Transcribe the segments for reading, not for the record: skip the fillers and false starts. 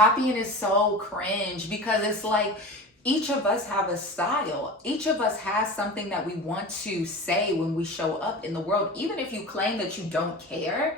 Copying is so cringe because it's like each of us have a style. Each of us has something that we want to say when we show up in the world, even if you claim that you don't care.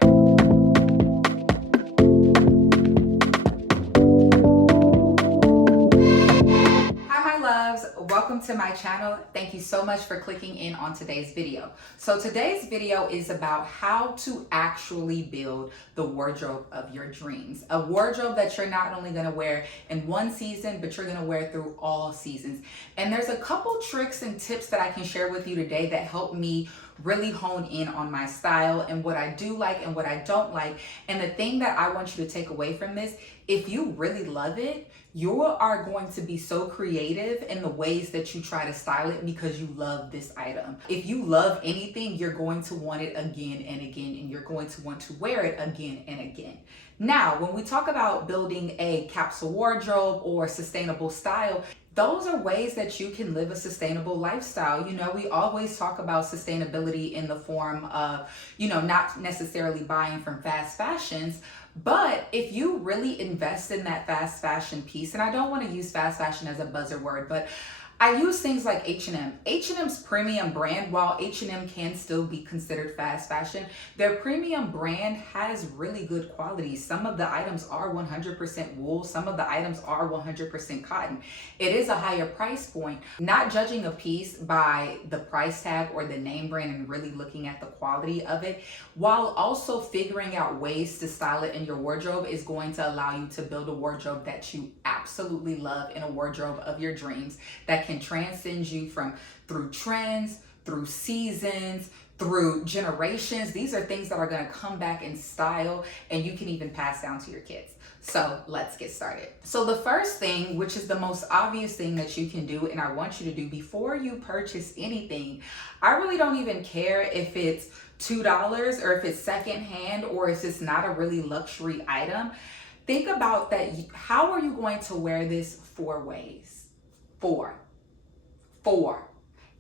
Welcome to my channel. Thank you so much for clicking in on today's video. So today's video is about how to actually build the wardrobe of your dreams. A wardrobe that you're not only going to wear in one season, but you're going to wear through all seasons. And there's a couple tricks and tips that I can share with you today that help me really hone in on my style and what I do like and what I don't like. And the thing that I want you to take away from this, if you really love it, you are going to be so creative in the ways that you try to style it because you love this item. If you love anything, you're going to want it again and again, and you're going to want to wear it again and again. Now, when we talk about building a capsule wardrobe or sustainable style, those are ways that you can live a sustainable lifestyle. You know, we always talk about sustainability in the form of, not necessarily buying from fast fashions, but if you really invest in that fast fashion piece, and I don't want to use fast fashion as a buzzword, but I use things like H&M. H&M's premium brand, while H&M can still be considered fast fashion, their premium brand has really good quality. Some of the items are 100% wool. Some of the items are 100% cotton. It is a higher price point. Not judging a piece by the price tag or the name brand and really looking at the quality of it, while also figuring out ways to style it in your wardrobe is going to allow you to build a wardrobe that you absolutely love, in a wardrobe of your dreams that can transcend you through trends, through seasons, through generations. These are things that are going to come back in style, and you can even pass down to your kids. So let's get started. So the first thing, which is the most obvious thing that you can do, and I want you to do before you purchase anything, I really don't even care if it's $2 or if it's secondhand or if it's not a really luxury item. Think about that. How are you going to wear this 4 ways? Four.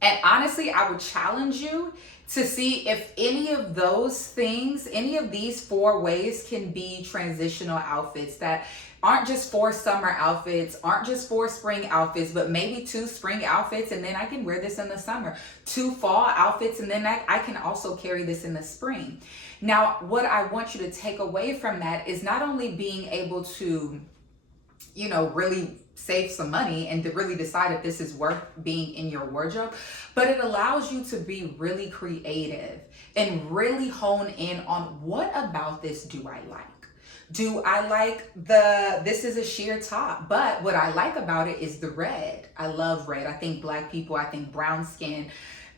And honestly, I would challenge you to see if any of those things, any of these 4 ways can be transitional outfits that aren't just 4 summer outfits, aren't just 4 spring outfits, but maybe 2 spring outfits, and then I can wear this in the summer. 2 fall outfits, and then I can also carry this in the spring. Now, what I want you to take away from that is not only being able to, really save some money and to really decide if this is worth being in your wardrobe, but it allows you to be really creative and really hone in on what about this do I like? Do I like this is a sheer top, but what I like about it is the red. I love red. I think Black people, I think brown skin,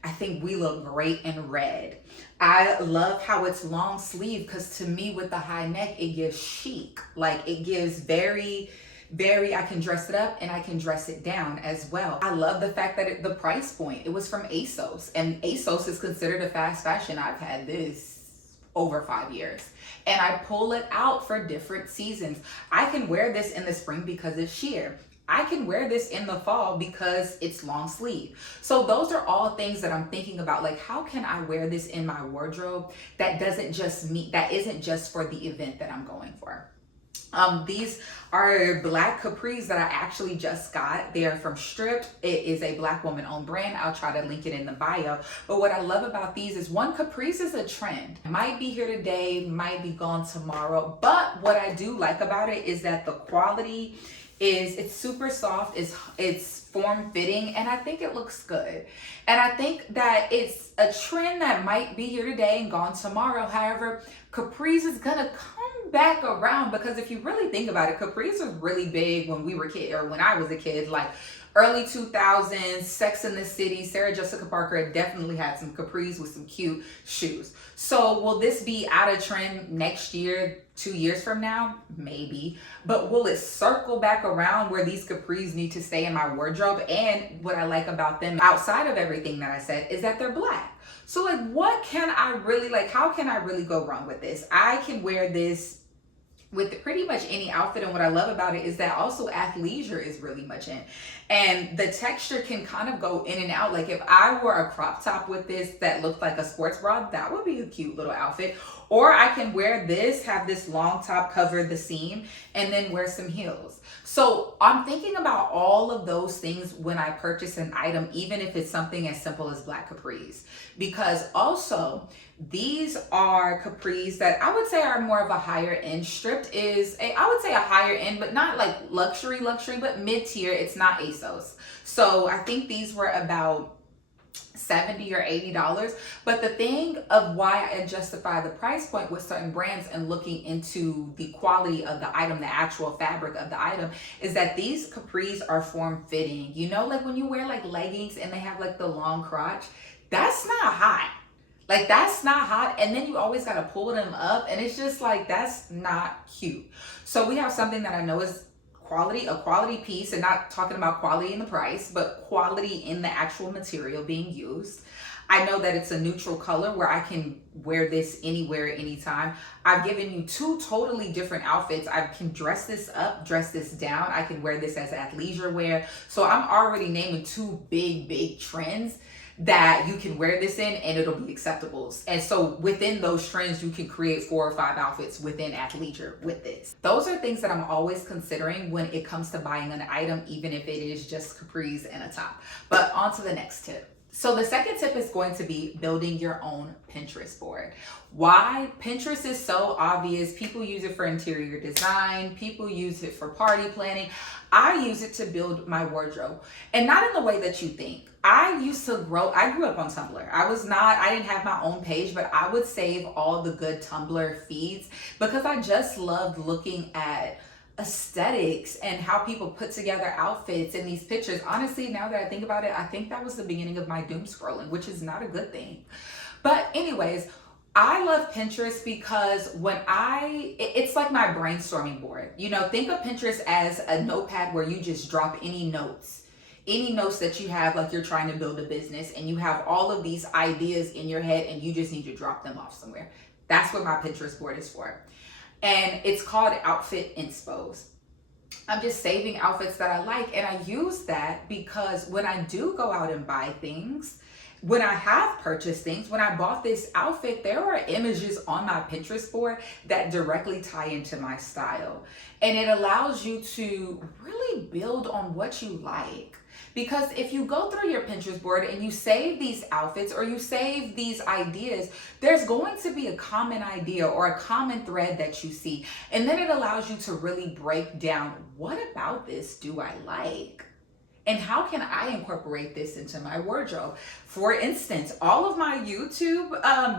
I think we look great in red. I love how it's long sleeve because to me with the high neck, it gives chic. Like it gives very, I can dress it up and I can dress it down as well. I love the fact that the price point, it was from ASOS, and ASOS is considered a fast fashion. I've had this over 5 years and I pull it out for different seasons. I can wear this in the spring because it's sheer. I can wear this in the fall because it's long sleeve. So those are all things that I'm thinking about. Like, how can I wear this in my wardrobe that isn't just for the event that I'm going for? These are black capris that I actually just got. They are from Stripped. It is a Black woman owned brand. I'll try to link it in the bio. But what I love about these is, one, capris is a trend. Might be here today, might be gone tomorrow. But what I do like about it is that the quality it's super soft, it's form fitting, and I think it looks good. And I think that it's a trend that might be here today and gone tomorrow. However, capris is gonna come back around, because if you really think about it, capris was really big when we were kids, or when I was a kid, like early 2000s, Sex and the City, Sarah Jessica Parker definitely had some capris with some cute shoes. So will this be out of trend next year, 2 years from now? Maybe. But will it circle back around where these capris need to stay in my wardrobe? And what I like about them, outside of everything that I said, is that they're black. So like, what can I really like? How can I really go wrong with this? I can wear this with pretty much any outfit. And what I love about it is that also athleisure is really much in, and the texture can kind of go in and out. Like if I wore a crop top with this that looked like a sports bra, that would be a cute little outfit. Or I can wear this, have this long top cover the seam, and then wear some heels. So I'm thinking about all of those things when I purchase an item, even if it's something as simple as black capris. Because also, these are capris that I would say are more of a higher end. Stripped is, I would say a higher end, but not like luxury, but mid-tier. It's not ASOS. So I think these were about $70 or $80. But the thing of why I justify the price point with certain brands and looking into the quality of the item, the actual fabric of the item, is that these capris are form fitting. You know, like when you wear like leggings and they have like the long crotch, that's not hot. Like that's not hot. And then you always got to pull them up. And it's just like, that's not cute. So we have something that I know is quality, a quality piece, and not talking about quality in the price, but quality in the actual material being used. I know that it's a neutral color where I can wear this anywhere, anytime. I've given you two totally different outfits. I can dress this up, dress this down. I can wear this as athleisure wear. So I'm already naming two big trends that you can wear this in and it'll be acceptable. And so within those trends, you can create 4 or 5 outfits within athleisure with this. Those are things that I'm always considering when it comes to buying an item, even if it is just capris and a top. But on to the next tip. So the second tip is going to be building your own Pinterest board. Why? Pinterest is so obvious. People use it for interior design. People use it for party planning. I use it to build my wardrobe, and not in the way that you think. I grew up on Tumblr. I didn't have my own page, but I would save all the good Tumblr feeds because I just loved looking at aesthetics and how people put together outfits in these pictures. Honestly, now that I think about it, I think that was the beginning of my doom scrolling, which is not a good thing. But anyways, I love Pinterest because it's like my brainstorming board. You know, think of Pinterest as a notepad where you just drop any notes that you have, like you're trying to build a business and you have all of these ideas in your head and you just need to drop them off somewhere. That's what my Pinterest board is for. And it's called Outfit Inspos. I'm just saving outfits that I like, and I use that because when I do go out and buy things, when I have purchased things, when I bought this outfit, there are images on my Pinterest board that directly tie into my style. And it allows you to really build on what you like. Because if you go through your Pinterest board and you save these outfits or you save these ideas, there's going to be a common idea or a common thread that you see. And then it allows you to really break down, what about this do I like? And how can I incorporate this into my wardrobe? For instance, all of my YouTube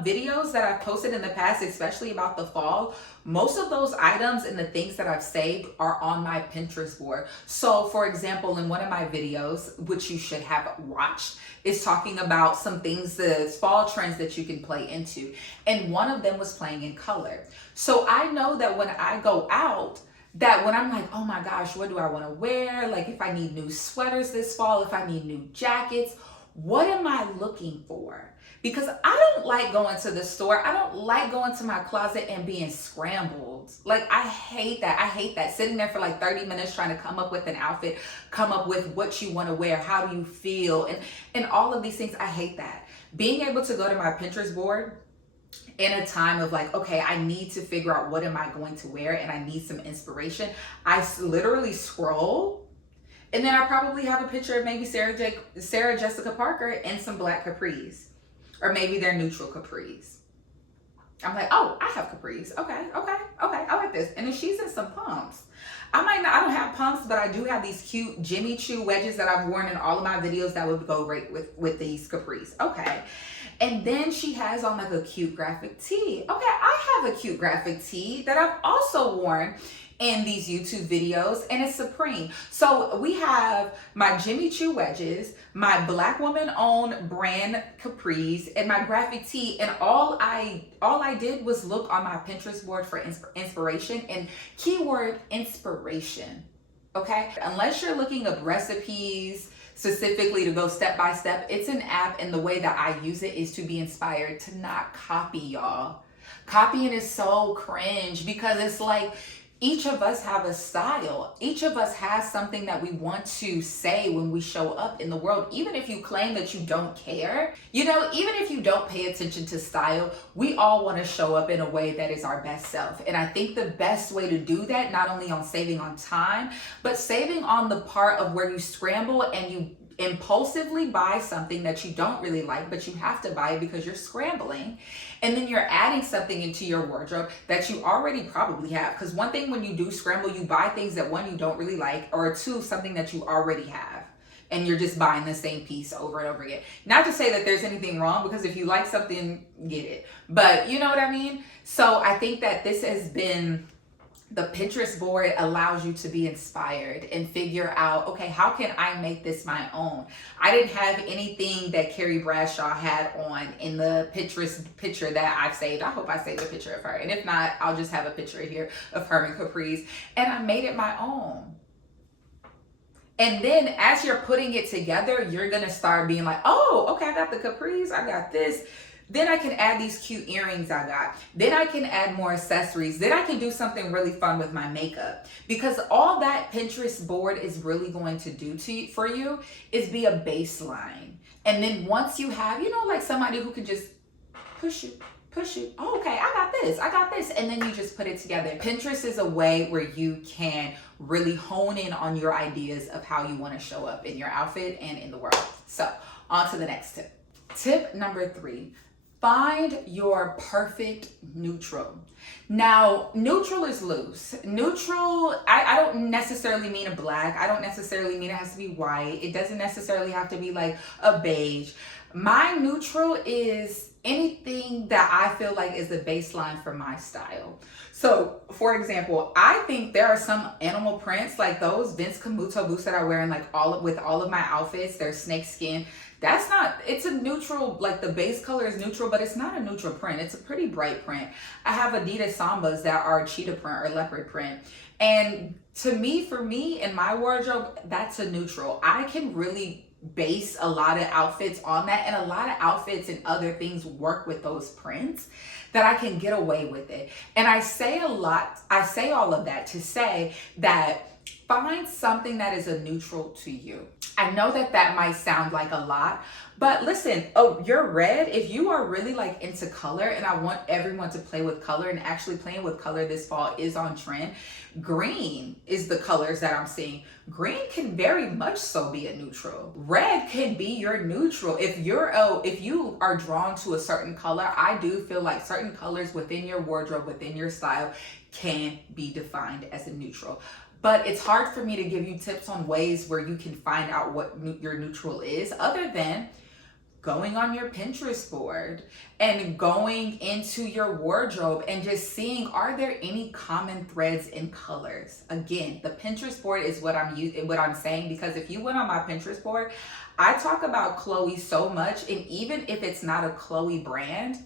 videos that I've posted in the past, especially about the fall, most of those items and the things that I've saved are on my Pinterest board. So for example, in one of my videos, which you should have watched, is talking about some things, the fall trends that you can play into. And one of them was playing in color. So I know that when I go out, that when I'm like, oh my gosh, what do I want to wear? Like if I need new sweaters this fall, if I need new jackets, what am I looking for? Because I don't like going to the store. I don't like going to my closet and being scrambled. Like I hate that. I hate that. Sitting there for like 30 minutes trying to come up with an outfit, come up with what you want to wear, how do you feel, and all of these things. I hate that. Being able to go to my Pinterest board in a time of like, okay, I need to figure out what am I going to wear and I need some inspiration. I literally scroll and then I probably have a picture of maybe Sarah Jessica Parker in some black capris, or maybe they're neutral capris. I'm like, oh, I have capris. Okay, I like this. And then she's in some pumps. I don't have pumps, but I do have these cute Jimmy Choo wedges that I've worn in all of my videos that would go great with these capris. Okay. And then she has on like a cute graphic tee. Okay, I have a cute graphic tee that I've also worn in these YouTube videos, and it's Supreme. So we have my Jimmy Choo wedges, my Black woman owned brand capris, and my graphic tee. And all I did was look on my Pinterest board for inspiration, and keyword inspiration. Okay, unless you're looking up recipes specifically to go step by step, it's an app, and the way that I use it is to be inspired, to not copy, y'all. Copying is so cringe because it's like Each of us have a style. Each of us has something that we want to say when we show up in the world. Even if you claim that you don't care, you know, even if you don't pay attention to style, we all want to show up in a way that is our best self. And I think the best way to do that, not only on saving on time, but saving on the part of where you scramble and you impulsively buy something that you don't really like, but you have to buy it because you're scrambling. And then you're adding something into your wardrobe that you already probably have. Because one thing when you do scramble, you buy things that one, you don't really like, or two, something that you already have. And you're just buying the same piece over and over again. Not to say that there's anything wrong, because if you like something, get it. But you know what I mean? So I think that this has been, the Pinterest board allows you to be inspired and figure out, okay, how can I make this my own? I didn't have anything that Carrie Bradshaw had on in the Pinterest picture that I've saved. I hope I saved a picture of her. And if not, I'll just have a picture here of her in capris. And I made it my own. And then as you're putting it together, you're going to start being like, oh, okay, I got the capris. I got this. Then I can add these cute earrings I got. Then I can add more accessories. Then I can do something really fun with my makeup. Because all that Pinterest board is really going to do for you is be a baseline. And then once you have, you know, like somebody who can just push you. Oh, okay, I got this. And then you just put it together. Pinterest is a way where you can really hone in on your ideas of how you want to show up in your outfit and in the world. So on to the next tip. Tip number 3. Find your perfect neutral. Now, neutral is loose. Neutral, I don't necessarily mean a black. I don't necessarily mean it has to be white. It doesn't necessarily have to be like a beige. My neutral is anything that I feel like is the baseline for my style. So, for example, I think there are some animal prints like those Vince Camuto boots that I wear in like all of my outfits. They're snake skin. That's not, it's a neutral, like the base color is neutral, but it's not a neutral print. It's a pretty bright print. I have Adidas Sambas that are cheetah print or leopard print. And to me, for me, in my wardrobe, that's a neutral. I can really base a lot of outfits on that, and a lot of outfits and other things work with those prints that I can get away with it. And I say all of that to say that find something that is a neutral to you. I know that that might sound like a lot, but listen, oh, you're red. If you are really like into color, and I want everyone to play with color, and actually playing with color this fall is on trend. Green is the colors that I'm seeing. Green can very much so be a neutral. Red can be your neutral. If you are drawn to a certain color, I do feel like certain colors within your wardrobe, within your style, can be defined as a neutral. But it's hard for me to give you tips on ways where you can find out what your neutral is, other than going on your Pinterest board and going into your wardrobe and just seeing, are there any common threads in colors? Again, the Pinterest board is what I'm saying, because if you went on my Pinterest board, I talk about Chloe so much, and even if it's not a Chloe brand,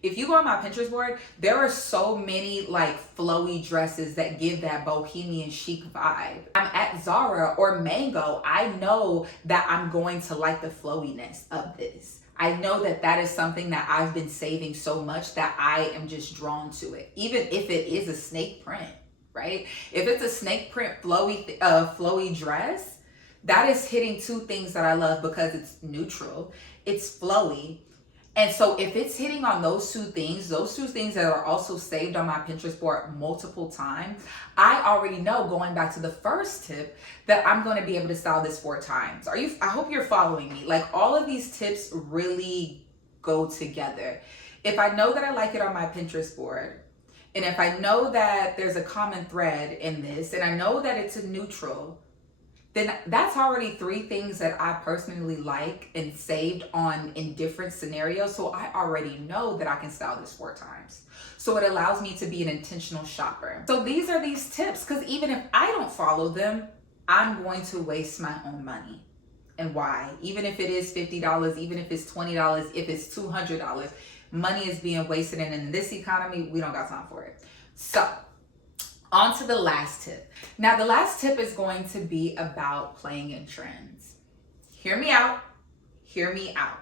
if you go on my Pinterest board, there are so many like flowy dresses that give that bohemian chic vibe. I'm at Zara or Mango. I know that I'm going to like the flowiness of this. I know that that is something that I've been saving so much that I am just drawn to it. Even if it is a snake print, right? If it's a snake print flowy dress, that is hitting two things that I love, because it's neutral, it's flowy. And so if it's hitting on those two things that are also saved on my Pinterest board multiple times, I already know, going back to the first tip, that I'm going to be able to style this 4 times. I hope you're following me. Like, all of these tips really go together. If I know that I like it on my Pinterest board, and if I know that there's a common thread in this, and I know that it's a neutral, then that's already 3 things that I personally like and saved on in different scenarios. So I already know that I can style this 4 times. So it allows me to be an intentional shopper. So these are these tips, because even if I don't follow them, I'm going to waste my own money. And why? Even if it is $50, even if it's $20, if it's $200, money is being wasted. And in this economy, we don't got time for it. So on to the last tip. Now, the last tip is going to be about playing in trends. Hear me out. Hear me out.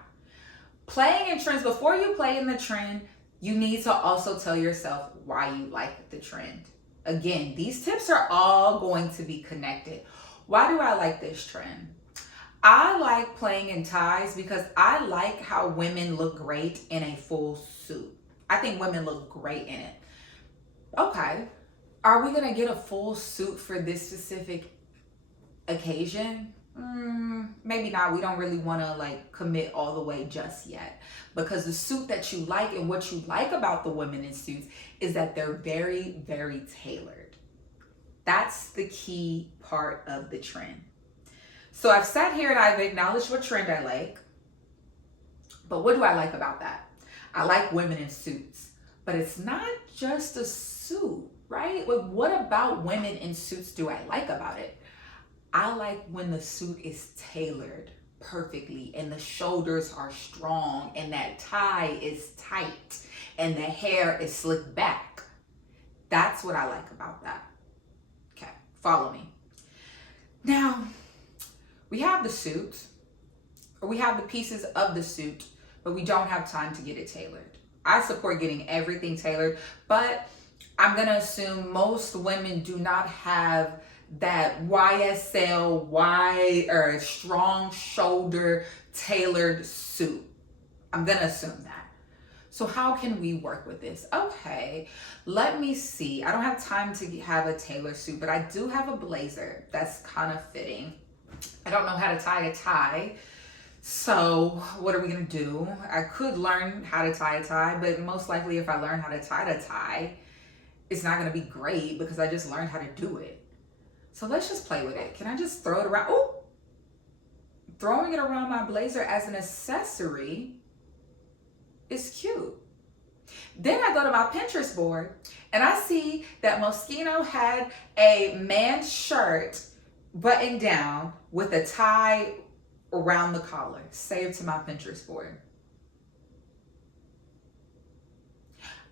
Playing in trends, before you play in the trend, you need to also tell yourself why you like the trend. Again, these tips are all going to be connected. Why do I like this trend? I like playing in ties because I like how women look great in a full suit. I think women look great in it. Okay, are we gonna get a full suit for this specific occasion? Maybe not. We don't really want to like commit all the way just yet, because the suit that you like and what you like about the women in suits is that they're very, very tailored. That's the key part of the trend. So I've sat here and I've acknowledged what trend I like, but what do I like about that? I like women in suits, but it's not just a suit, right? Like, what about women in suits do I like about it? I like when the suit is tailored perfectly and the shoulders are strong and that tie is tight and the hair is slicked back. That's what I like about that. Okay, follow me. Now, we have the suit, or we have the pieces of the suit, but we don't have time to get it tailored. I support getting everything tailored, but I'm gonna assume most women do not have that YSL wide or strong shoulder tailored suit. I'm gonna assume that. So how can we work with this? Okay, let me see. I don't have time to have a tailored suit, but I do have a blazer that's kind of fitting. I don't know how to tie a tie. So what are we gonna do? I could learn how to tie a tie, but most likely if I learn how to tie the tie, it's not gonna be great because I just learned how to do it. So let's just play with it. Can I just throw it around? Oh, throwing it around my blazer as an accessory is cute. Then I go to my Pinterest board and I see that Moschino had a man's shirt buttoned down with a tie around the collar. Saved to my Pinterest board.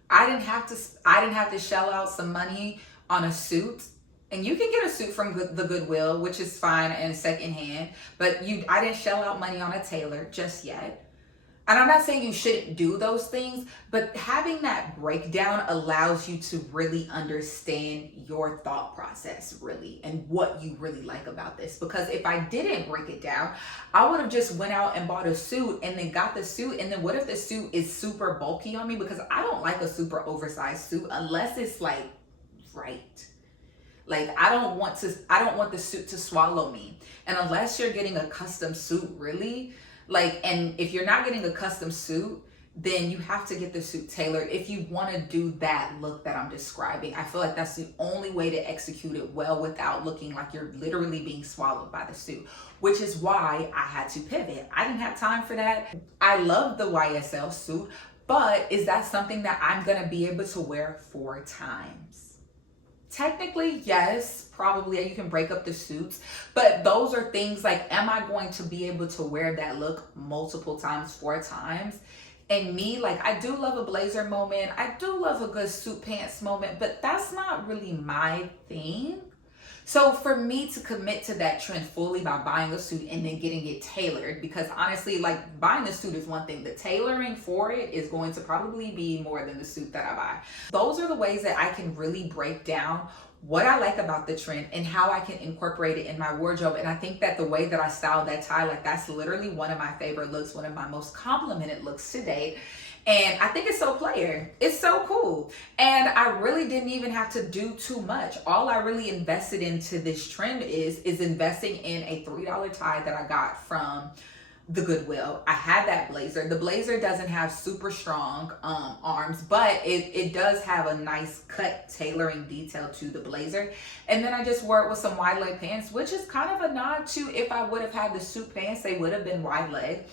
I didn't have to shell out some money on a suit. And you can get a suit from the Goodwill, which is fine and secondhand, but I didn't shell out money on a tailor just yet. And I'm not saying you shouldn't do those things, but having that breakdown allows you to really understand your thought process really and what you really like about this. Because if I didn't break it down, I would have just went out and bought a suit and then got the suit. And then what if the suit is super bulky on me? Because I don't like a super oversized suit unless it's like right. Like I don't want the suit to swallow me. And unless you're getting a custom suit really, and if you're not getting a custom suit, then you have to get the suit tailored if you want to do that look that I'm describing. I feel like that's the only way to execute it well without looking like you're literally being swallowed by the suit, which is why I had to pivot. I didn't have time for that. I love the YSL suit, but is that something that I'm going to be able to wear 4 times? Technically, yes, probably you can break up the suits, but those are things like, am I going to be able to wear that look multiple times, 4 times? And me, I do love a blazer moment. I do love a good suit pants moment, but that's not really my thing. So for me to commit to that trend fully by buying a suit and then getting it tailored, because honestly, buying the suit is one thing. The tailoring for it is going to probably be more than the suit that I buy. Those are the ways that I can really break down what I like about the trend and how I can incorporate it in my wardrobe. And I think that the way that I styled that tie, that's literally one of my favorite looks, one of my most complimented looks to date. And I think it's so player. It's so cool. And I really didn't even have to do too much. All I really invested into this trend is investing in a $3 tie that I got from the Goodwill. I had that blazer. The blazer doesn't have super strong arms, but it does have a nice cut tailoring detail to the blazer. And then I just wore it with some wide leg pants, which is kind of a nod to if I would have had the suit pants, they would have been wide leg.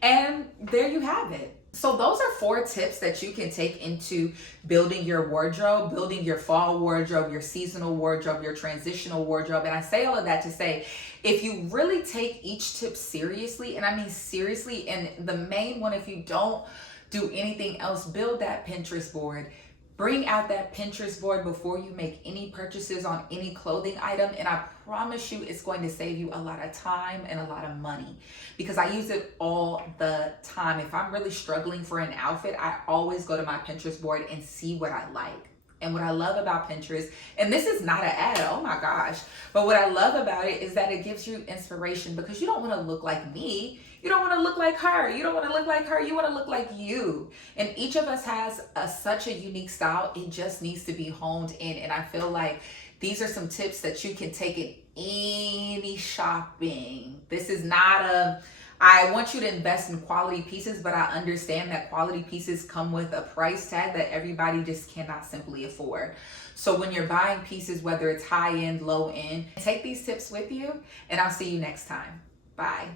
And there you have it. So those are 4 tips that you can take into building your wardrobe, building your fall wardrobe, your seasonal wardrobe, your transitional wardrobe. And I say all of that to say, if you really take each tip seriously, and I mean seriously, and the main one, if you don't do anything else, build that Pinterest board. Bring out that Pinterest board before you make any purchases on any clothing item. And I promise you it's going to save you a lot of time and a lot of money, because I use it all the time. If I'm really struggling for an outfit, I always go to my Pinterest board and see what I like. And what I love about Pinterest, and this is not an ad, oh my gosh, but what I love about it is that it gives you inspiration, because you don't want to look like me. You don't want to look like her. You don't want to look like her. You want to look like you. And each of us has such a unique style. It just needs to be honed in. And I feel like these are some tips that you can take in any shopping. This is not I want you to invest in quality pieces, but I understand that quality pieces come with a price tag that everybody just cannot simply afford. So when you're buying pieces, whether it's high end, low end, take these tips with you, and I'll see you next time. Bye.